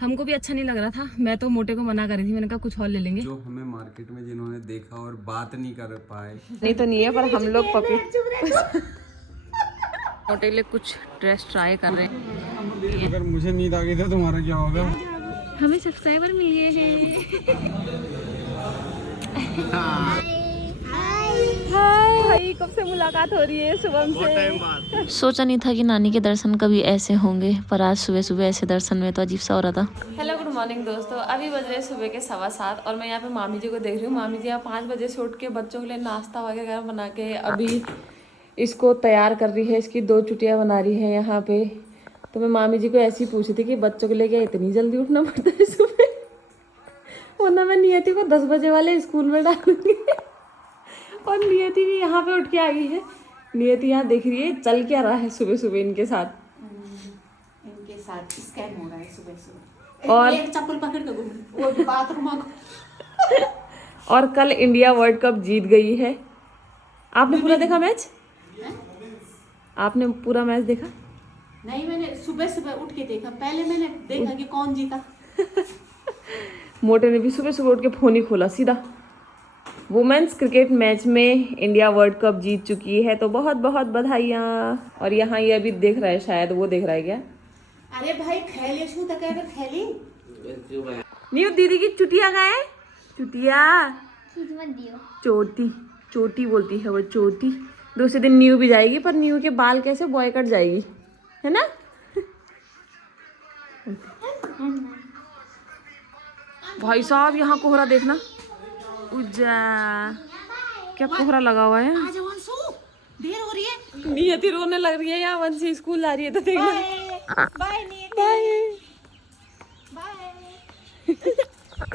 हमको भी अच्छा नहीं लग रहा था। मैं तो मोटे को मना कर रही थी, मैंने कहा कुछ और ले लेंगे। जो हमें मार्केट में जिन्होंने देखा और बात नहीं कर पाए। नहीं तो नहीं है, पर हम लोग पपी मोटे के लिए कुछ ड्रेस ट्राई कर रहे हैं। अगर मुझे नींद आ गई तो तुम्हारा क्या होगा? हमें सब्सक्राइबर मिल गए हैं। हाय भाई, कब से मुलाकात हो रही है? शुभम से। सोचा नहीं था कि नानी के दर्शन कभी ऐसे होंगे, पर आज सुबह सुबह ऐसे दर्शन में तो अजीब सा हो रहा था। हेलो गुड मॉर्निंग दोस्तों, अभी बज रहे सुबह के 7:15 और मैं यहाँ पे मामी जी को देख रही हूँ। मामी जी यहाँ 5 बजे से उठ के बच्चों के लिए नाश्ता वगैरह बना के अभी इसको तैयार कर रही है। इसकी 2 चुटियाँ बना रही है यहाँ पे। तो मैं मामी जी को ऐसे ही पूछी थी कि बच्चों के लिए क्या इतनी जल्दी उठना पड़ता है सुबह, वरना मैं नियति को 10 बजे वाले स्कूल में डालूंगी। और नियति भी यहाँ पे उठ के आ गई है। नियति यहाँ देख रही है चल क्या रहा है सुबह सुबह इनके साथ स्कैम हो रहा है सुबह सुबह। और एक चप्पल पकड़ के घूम वो बाथरूम और कल इंडिया वर्ल्ड कप जीत गई है। आपने पूरा देखा मैच? आपने पूरा मैच देखा? नहीं, मैंने सुबह सुबह उठ के देखा। पहले मैंने देखा कि कौन जीता। मोटे ने भी सुबह सुबह उठ के फोन ही खोला सीधा। वुमेन्स क्रिकेट मैच में इंडिया वर्ल्ड कप जीत चुकी है, तो बहुत बहुत बधाइयाँ। और यहाँ ये अभी देख रहा है, शायद वो देख रहा है क्या? अरे भाई खेले छू तक है खेली न्यू दीदी की चुटिया का है। चुटिया चोटी चोटी बोलती है वो, चोटी। दूसरे दिन न्यू भी जाएगी, पर न्यू के बाल कैसे बॉय कट जाएगी, है ना? भाई साहब यहाँ कोहरा देखना, उज्जा क्या कोहरा लगा हुआ है। आज वंशु देर हो रही है। नियति रोने लग रही है यहाँ, वंशी स्कूल आ रही है तो देखना। Bye bye bye.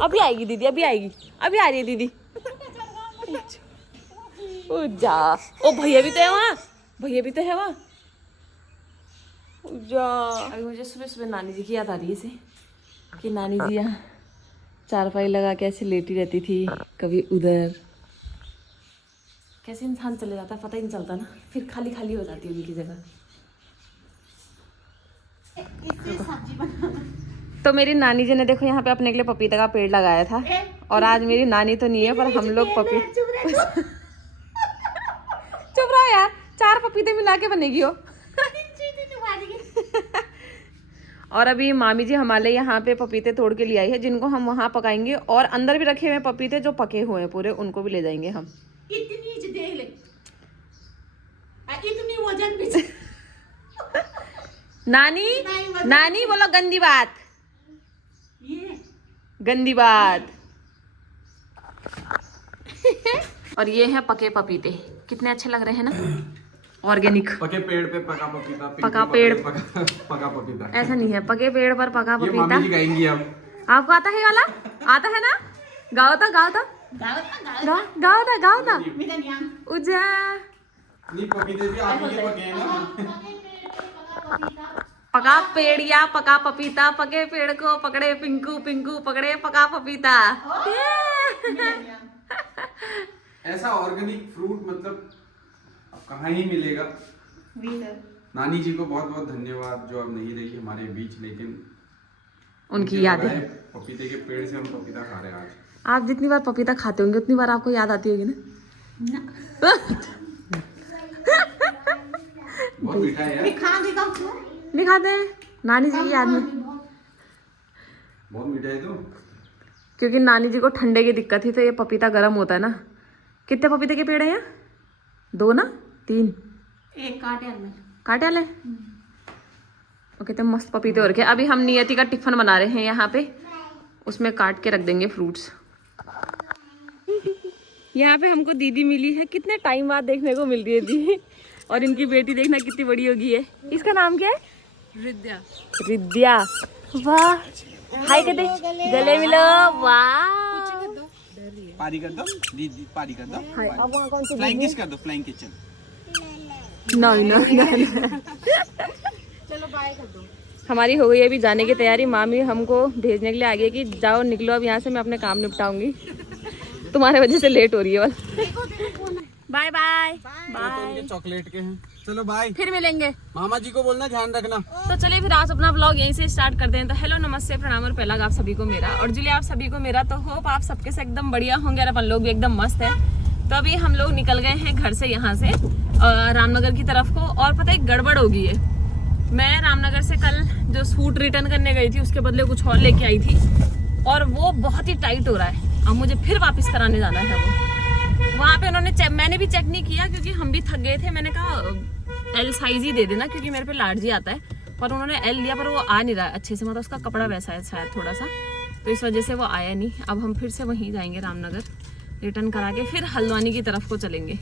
अभी आएगी दीदी, अभी आएगी, अभी आ रही है दीदी। उज्जा ओ भैया भी तो है वहाँ, भैया भी तो है वहाँ। उज्जा अभी मुझे सुबह सुबह नानी जी की याद आ रही है इसे, कि नानी जी यहाँ चारपाई लगा के ऐसे लेटी रहती थी, कभी उधर। कैसे इंसान चले जाता है पता ही नहीं चलता ना, फिर खाली खाली हो जाती है उनकी जगह। इससे सब्जी बना। तो मेरी नानी जी ने देखो यहाँ पे अपने के लिए पपीता का पेड़ लगाया था, और आज मेरी नानी तो नहीं है, पर हम लोग चुप रहो यार, 4 पपीते मिला के बनेगी हो। और अभी मामी जी हमारे यहाँ पे पपीते तोड़ के ले आई है, जिनको हम वहाँ पकाएंगे। और अंदर भी रखे हुए पपीते जो पके हुए हैं पूरे, उनको भी ले जाएंगे हम। इतनी देख ले, इतनी वजन भी। नानी नानी बोलो गंदी बात, ये गंदी बात। और ये है पके पपीते, कितने अच्छे लग रहे हैं ना, ऑर्गेनिक। पके पेड़ पे पका पपीता, पका पेड़ पका पपीता। ऐसा नहीं है, पके पेड़ पर पका ये पपीता। मामी जी गाएंगी अब। आपको आता है वाला? आता है ना? गाओ था गाओ था गाओ था गाओ था। उजा नहीं पपीते भी आप ही पके हैं ना। पका पेड़ या पका पपीता, पके पेड़ को पकड़े पिंकू, पिंकू पकड़े पका पपीता। ऐसा ऑर्गेनिक फ्रूट मतलब अब कहाँ ही मिलेगा। नानी जी को बहुत बहुत धन्यवाद, जो अब नहीं रही हमारे बीच, लेकिन उनकी यादें। पपीते के पेड़ से हम पपीता खा रहे हैं आज। आप जितनी बार पपीता खाते होंगे उतनी बार आपको याद आती होगी ना? बहुत मीठा है यार। नहीं खाते हैं नानी जी की याद में, बहुत मीठा है तो। क्योंकि नानी जी को ठंडे की दिक्कत थी, तो ये पपीता गर्म होता है ना। कितने पपीते के पेड़ हैं यहाँ? 2 ना 3? एक काटे में काटे वाले। और कितने मस्त पपीते हो रखे। अभी हम नियति का टिफिन बना रहे हैं यहाँ पे, उसमें काट के रख देंगे फ्रूट्स। यहाँ पे हमको दीदी मिली है, कितने टाइम बाद देखने को मिल रही है दीदी। और इनकी बेटी देखना कितनी बड़ी होगी है। इसका नाम क्या है? रिद्या। रिद्या, वाह। हाय कर दे, गले मिलो। वाह, पारी कर दो दीदी, पारी कर दो। हाय। अब वहाँ कौन सी फ्लाइंग किस कर दो, फ्लाइंग किचन। नहीं नहीं नहीं। चलो बाय कर दो। हमारी हो गई अभी जाने की तैयारी। मामी हमको भेजने के लिए आ गई कि जाओ निकलो अब यहाँ से, मैं अपने काम निपटाऊंगी, तुम्हारे वजह से लेट हो रही है। Bye bye bye. चॉकलेट के हैं। चलो बाय, फिर मिलेंगे। मामा जी को बोलना ध्यान रखना। तो चलिए फिर आज अपना ब्लॉग यहीं से स्टार्ट करते हैं। तो हेलो, नमस्ते, प्रणाम और पहला आप सभी को मेरा, और जुली आप सभी को मेरा। तो होप आप सबके से एकदम बढ़िया होंगे और अपन लोग भी एकदम मस्त है। तो अभी हम लोग निकल गए हैं घर से, यहाँ से रामनगर की तरफ को। और पता है गड़बड़ हो गई है, मैं रामनगर से कल जो सूट रिटर्न करने गई थी उसके बदले कुछ और लेके आई थी, और वो बहुत ही टाइट हो रहा है। अब मुझे फिर वापस कराने जाना है वो। वहाँ पे उन्होंने मैंने भी चेक नहीं किया क्योंकि हम भी थक गए थे। मैंने कहा एल साइज ही दे देना क्योंकि मेरे पे लार्ज ही आता है, पर उन्होंने एल लिया पर वो आ नहीं रहा है अच्छे से, मतलब उसका कपड़ा वैसा है शायद थोड़ा सा, तो इस वजह से वो आया नहीं। अब हम फिर से वहीं जाएंगे रामनगर, रिटर्न करा के फिर हल्द्वानी की तरफ को चलेंगे।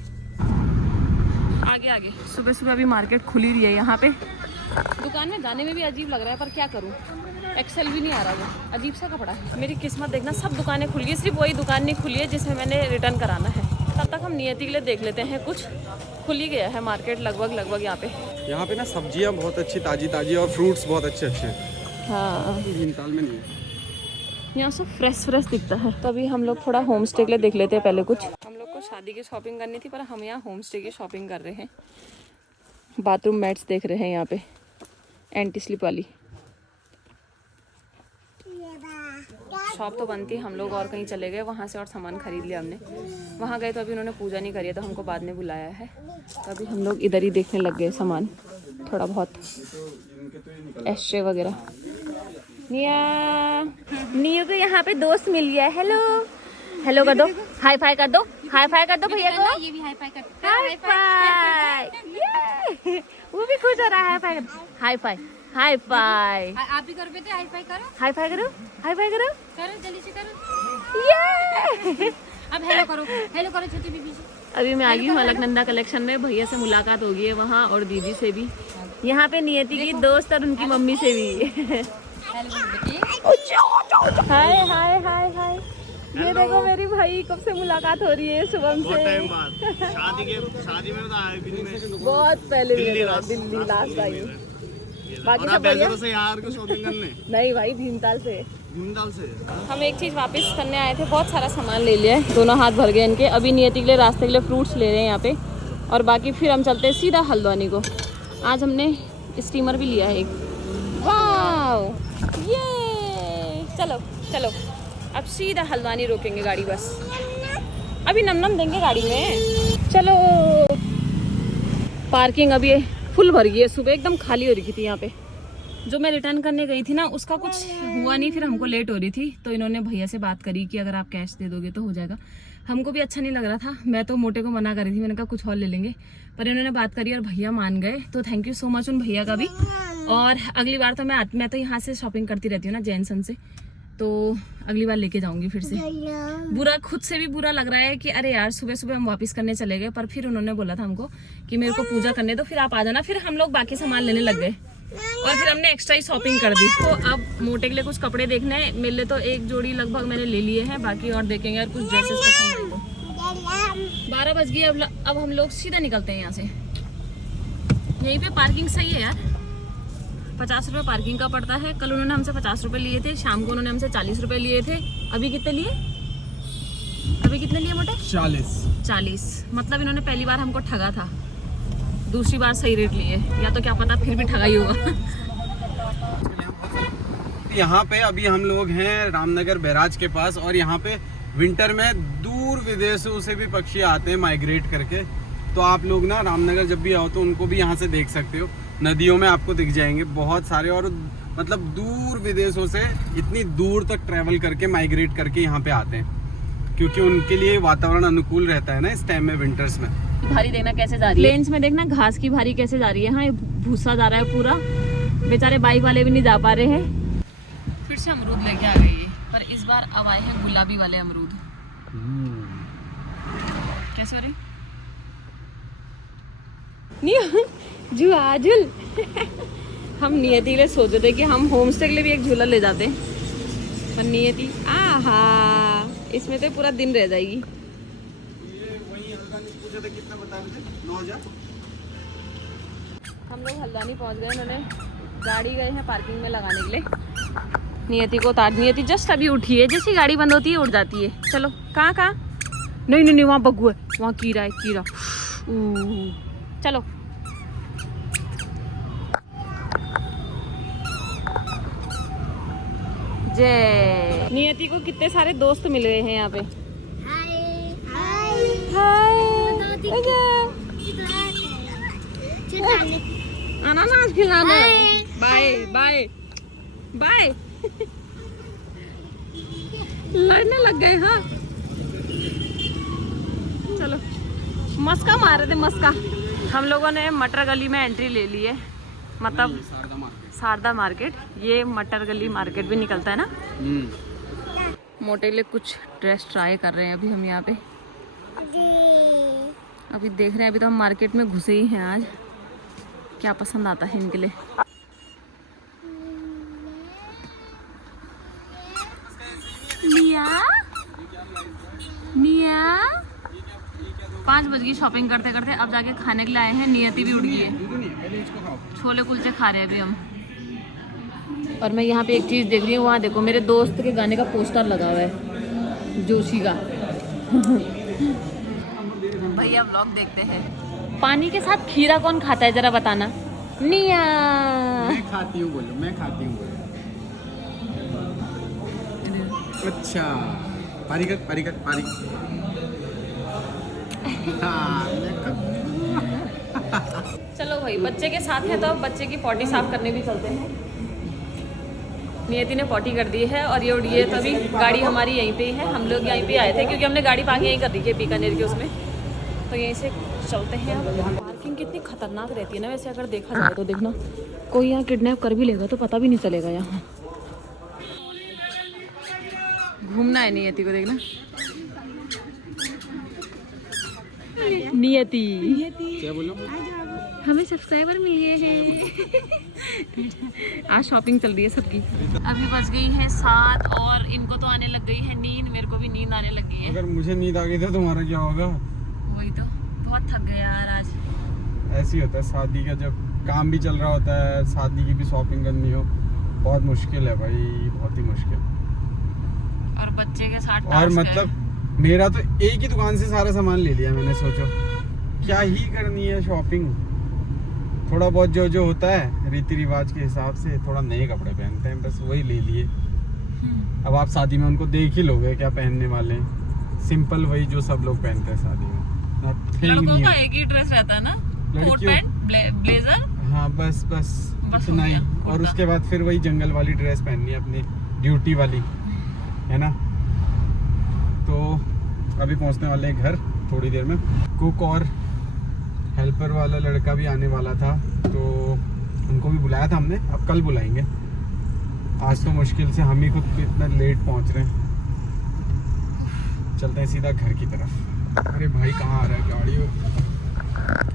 आगे सुबह सुबह अभी मार्केट खुली रही है यहाँ पे। दुकान में जाने में भी अजीब लग रहा है, पर क्या करूँ, एक्सेल भी नहीं आ रहा, वो अजीब सा कपड़ा है। मेरी किस्मत देखना, सब दुकानें खुल गई, सिर्फ वही दुकान नहीं खुली है जिसमें मैंने रिटर्न कराना है। तब तक हम नियति के लिए देख लेते हैं, कुछ खुल ही गया है मार्केट लगभग यहाँ पे। यहाँ पे ना सब्जियाँ बहुत अच्छी ताजी और फ्रूट्स बहुत अच्छे हैं। हाँ, भीमताल में नहीं है, यहाँ सब फ्रेश दिखता है। तो अभी हम लोग थोड़ा होम स्टे के लिए देख लेते हैं पहले कुछ। हम लोग को शादी की शॉपिंग करनी थी, पर हम यहाँ होम स्टे की शॉपिंग कर रहे हैं। बाथरूम मैट्स देख रहे हैं यहाँ पे, एंटी स्लिप वाली शॉप तो बनती है। हम लोग और कहीं चले गए वहाँ से और सामान खरीद लिया हमने। वहाँ गए तो अभी उन्होंने पूजा नहीं करी है, तो हमको बाद में बुलाया है। तो अभी हम लोग इधर ही देखने लग गए सामान, थोड़ा बहुत एस्ट्रे वगैरह। निया को यहाँ पे दोस्त मिल गया है। हेलो कर दो, हाई फाई कर दो, भैया को। ये भी हाई फाई कर, हाई फाई, वो भी खुश हो रहा है। हाई फाई आप भी करो बेटे, हाई फाई करो, करो जल्दी से करो। ये अब हेलो करो छोटी बीबी से। अभी मैं आ गई हूँ अलकनंदा कलेक्शन में। भैया से मुलाकात हो गई है वहाँ, और दीदी से भी, यहाँ पे नियति की दोस्त और उनकी मम्मी से भी। हाय, ये देखो मेरी भाई कब से मुलाकात हो रही है, शुभम से। शादी में तो आए भी नहीं, बहुत पहले दिल्ली लास्ट आई हूँ। बाकी सब बढ़िया से यार को शॉपिंग करने नहीं भाई, भीमताल से। भीमताल से हम एक चीज़ वापस करने आए थे, बहुत सारा सामान ले लिया है, दोनों हाथ भर गए इनके। अभी नियति के लिए रास्ते के लिए फ्रूट्स ले रहे हैं यहाँ पे, और बाकी फिर हम चलते हैं सीधा हल्द्वानी को। आज हमने स्टीमर भी लिया है एक। वाओ, ये चलो अब सीधा हल्द्वानी रोकेंगे गाड़ी, बस अभी नम देंगे गाड़ी में। चलो, पार्किंग अभी फुल भर गई है, सुबह एकदम खाली हो रही थी यहाँ पे। जो मैं रिटर्न करने गई थी ना, उसका कुछ हुआ नहीं, फिर हमको लेट हो रही थी, तो इन्होंने भैया से बात करी कि अगर आप कैश दे दोगे तो हो जाएगा। हमको भी अच्छा नहीं लग रहा था, मैं तो मोटे को मना कर रही थी, मैंने कहा कुछ और ले लेंगे, पर इन्होंने बात करी और भैया मान गए। तो थैंक यू सो मच उन भैया का भी। और अगली बार तो मैं तो यहाँ से शॉपिंग करती रहती हूँ ना, जैनसन से, तो अगली बार लेके जाऊंगी फिर से। बुरा, खुद से भी बुरा लग रहा है कि अरे यार सुबह हम वापस करने चले गए, पर फिर उन्होंने बोला था हमको कि मेरे को पूजा करने दो, फिर आप आ जाना। फिर हम लोग बाकी सामान लेने लग गए और फिर हमने एक्स्ट्रा ही शॉपिंग कर दी। तो अब मोटे के लिए कुछ कपड़े देखने हैं, मेरे लिए तो एक जोड़ी लगभग मैंने ले लिए हैं, बाकी और देखेंगे और कुछ ड्रेसेस पसंद है तो। 12 बज गए, अब हम लोग सीधा निकलते हैं यहाँ से। यहीं पे पार्किंग सही है यार, 50 रुपये पार्किंग का पड़ता है। कल उन्होंने हमसे 50 रुपये लिए थे, शाम को उन्होंने हमसे 40 रुपये लिए थे। अभी कितने लिए मोटे? 40। मतलब इन्होंने पहली बार हमको ठगा था, दूसरी बार सही रेट लिए, या तो क्या पता फिर भी ठगा ही होगा। यहाँ पे अभी हम लोग हैं रामनगर बैराज के पास, और यहाँ पे विंटर में दूर विदेशों से भी पक्षी आते हैं माइग्रेट करके। तो आप लोग ना रामनगर जब भी आओ तो उनको भी यहाँ से देख सकते हो, नदियों में आपको दिख जाएंगे बहुत सारे। और मतलब दूर विदेशों से इतनी दूर तक ट्रैवल करके माइग्रेट करके यहाँ पे आते हैं, क्योंकि उनके लिए वातावरण अनुकूल रहता है ना इस टाइम में, विंटर्स में। भारी देखना कैसे जा रही है, प्लेन्स में देखना घास की भारी कैसे जा रही है। हाँ, भूसा जा रहा है पूरा, बेचारे बाइक वाले भी नहीं जा पा रहे हैं। फिर से अमरूद लेके आ गई है, पर इस बार अब आए हैं गुलाबी वाले अमरूद। कैसे हो रही झूल। हम नियति के लिए सोचे थे कि हम होम स्टे के लिए भी एक झूला ले जाते हैं, पर नियति इसमें तो पूरा दिन रह जाएगी। हम लोग हल्द्वानी पहुंच गए, उन्होंने गाड़ी गए हैं पार्किंग में लगाने के लिए। नियति को उतार, नियति जस्ट अभी उठी है, जैसी गाड़ी बंद होती है उठ जाती है। चलो, कहाँ नहीं, वहाँ बग्गू है, वहाँ कीड़ा है, कीड़ा। चलो जय। नियति को कितने सारे दोस्त मिल गए हैं यहाँ पे। अनानास खिलाना। Bye bye bye. लड़ने लग गए हाँ। चलो मस्का मार रहे थे मस्का। हम लोगों ने मटर गली में एंट्री ले ली है, मतलब शारदा मार्केट। ये मटर गली मार्केट भी निकलता है ना। मोटे लिए कुछ ड्रेस ट्राई कर रहे हैं अभी हम यहाँ पे। अभी देख रहे हैं, अभी तो हम मार्केट में घुसे ही हैं। आज क्या पसंद आता है इनके लिए। निया निया 5 बज गई शॉपिंग करते करते। अब जाके खाने के लिए आए हैं। नियति भी उठ गई है। छोले कुलचे खा रहे हैं अभी हम। और मैं यहाँ पे एक चीज़ देख रही हूँ, वहाँ देखो मेरे दोस्त के गाने का पोस्टर लगा हुआ है, जोशी का। भैया व्लॉग देखते हैं। पानी के साथ खीरा कौन खाता है जरा बताना। निया मैं खाती हूँ बोलो, मैं खाती हूँ बोलो। अच्छा पारी कर पारी कर पारी। चलो भाई, बच्चे के साथ है तो अब बच्चे की पॉटी साफ करने भी चलते हैं। नियति ने पॉटी कर दी है और ये उड़ी है, तभी गाड़ी हमारी यहीं पे ही है। हम लोग यहीं पे आए थे क्योंकि हमने गाड़ी पार्क यहीं कर दी है बीकानेर के उसमें, तो यहीं से चलते हैं। पार्किंग कितनी खतरनाक रहती है ना वैसे, अगर देखा जाए तो। देखना कोई यहाँ किडनैप कर भी लेगा तो पता भी नहीं चलेगा। यहाँ घूमना है नियति को, देखना। नियति क्या बोलो? हमें सब्सक्राइबर मिल गए हैं। आज शॉपिंग चल रही है सबकी। अभी बज गई है 7 और इनको तो आने लग गई है नींद। मेरे को भी नींद आने लग गई है। अगर मुझे नींद आ गई तो तुम्हारा क्या होगा? वही तो, बहुत थक गए यार आज। ऐसे ही होता है शादी का, जब काम भी चल रहा होता है, शादी की भी शॉपिंग करनी हो, बहुत मुश्किल है भाई, बहुत ही मुश्किल। और बच्चे के साथ और मतलब मेरा तो एक ही दुकान से सारा सामान ले लिया मैंने। सोचो क्या ही करनी है शॉपिंग। थोड़ा बहुत जो जो होता है रीति रिवाज के हिसाब से, थोड़ा नए कपड़े पहनते हैं बस, वही ले लिए। अब आप शादी में उनको देख ही लोगे क्या पहनने वाले हैं। सिंपल वही जो सब लोग पहनते हैं शादी में। लड़कों का एक ही ड्रेस रहता है ना, कोट पैंट ब्लेजर। हाँ बस बस इतना ही। और उसके बाद फिर वही जंगल वाली ड्रेस पहननी है अपनी, ड्यूटी वाली, है ना। तो अभी पहुंचने वाले हैं घर थोड़ी देर में। कुक और हेल्पर वाला लड़का भी आने वाला था, तो उनको भी बुलाया था हमने, अब कल बुलाएंगे। आज तो मुश्किल से हम ही खुद इतना लेट पहुंच रहे हैं। चलते हैं सीधा घर की तरफ। अरे भाई कहाँ आ रहा है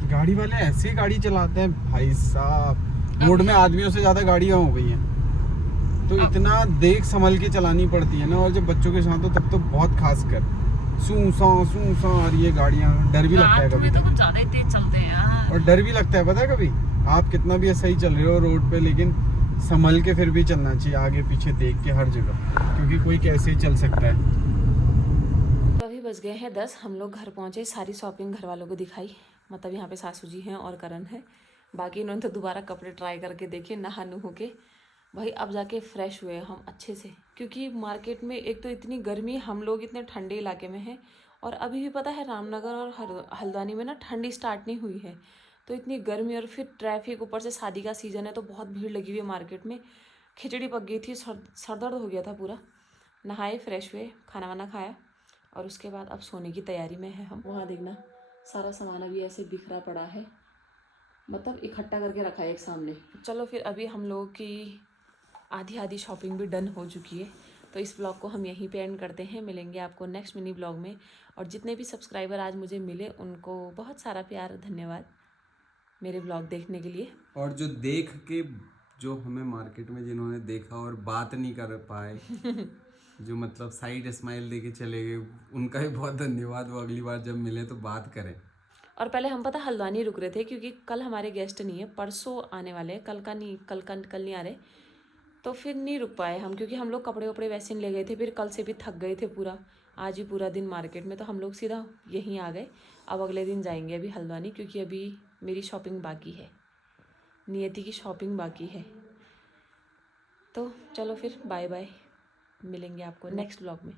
गाड़ी वाले ऐसे ही गाड़ी चलाते हैं भाई साहब। रोड में आदमियों से ज़्यादा गाड़ियाँ हो गई हैं, तो इतना देख संभल के चलानी पड़ती है ना। और जब बच्चों के साथ हो तब तो बहुत खास कर सू सा आ रही है गाड़ियाँ। डर भी लगता है कभी तो कुछ ज़्यादा ही तेज चलते हैं यार। और डर भी लगता है, पता है कभी आप कितना भी सही चल रहे हो रोड पे, लेकिन संभल के फिर भी चलना चाहिए, आगे पीछे देख के हर जगह, क्योंकि कोई कैसे ही चल सकता है। तो अभी बज गए हैं 10। हम लोग घर पहुंचे, सारी शॉपिंग घर वालों को दिखाई। मतलब यहाँ पे सासू जी हैं और करण है। बाकी इन्होंने तो दोबारा कपड़े ट्राई करके देखे, नहा नुह के भाई। अब जाके फ्रेश हुए हम अच्छे से, क्योंकि मार्केट में एक तो इतनी गर्मी, हम लोग इतने ठंडे इलाके में हैं, और अभी भी पता है रामनगर और हल्द्वानी में ना ठंडी स्टार्ट नहीं हुई है, तो इतनी गर्मी और फिर ट्रैफिक, ऊपर से शादी का सीज़न है तो बहुत भीड़ लगी हुई है मार्केट में। खिचड़ी पक गई थी, सर दर्द हो गया था पूरा। नहाए, फ्रेश हुए, खाना वाना खाया, और उसके बाद अब सोने की तैयारी में है हम। वहाँ देखना सारा सामान अभी ऐसे बिखरा पड़ा है, मतलब इकट्ठा करके रखा है एक सामने। चलो फिर अभी हम लोगों की आधी शॉपिंग भी डन हो चुकी है, तो इस ब्लॉग को हम यहीं पे एंड करते हैं। मिलेंगे आपको नेक्स्ट मिनी ब्लॉग में। और जितने भी सब्सक्राइबर आज मुझे मिले उनको बहुत सारा प्यार, धन्यवाद मेरे ब्लॉग देखने के लिए। और जो देख के, जो हमें मार्केट में जिन्होंने देखा और बात नहीं कर पाए, जो मतलब साइड स्माइल देके चले गए, उनका भी बहुत धन्यवाद। वो अगली बार जब मिले तो बात करें। और पहले हम पता हल्द्वानी रुक रहे थे, क्योंकि कल हमारे गेस्ट नहीं है, परसों आने वाले हैं। कल नहीं आ रहे, तो फिर नहीं रुक पाए हम, क्योंकि हम लोग कपड़े वपड़े वैसे नहीं ले गए थे। फिर कल से भी थक गए थे पूरा, आज ही पूरा दिन मार्केट में, तो हम लोग सीधा यहीं आ गए। अब अगले दिन जाएंगे अभी हल्द्वानी, क्योंकि अभी मेरी शॉपिंग बाकी है, नियति की शॉपिंग बाकी है। तो चलो फिर बाय बाय। मिलेंगे आपको नेक्स्ट व्लॉग में।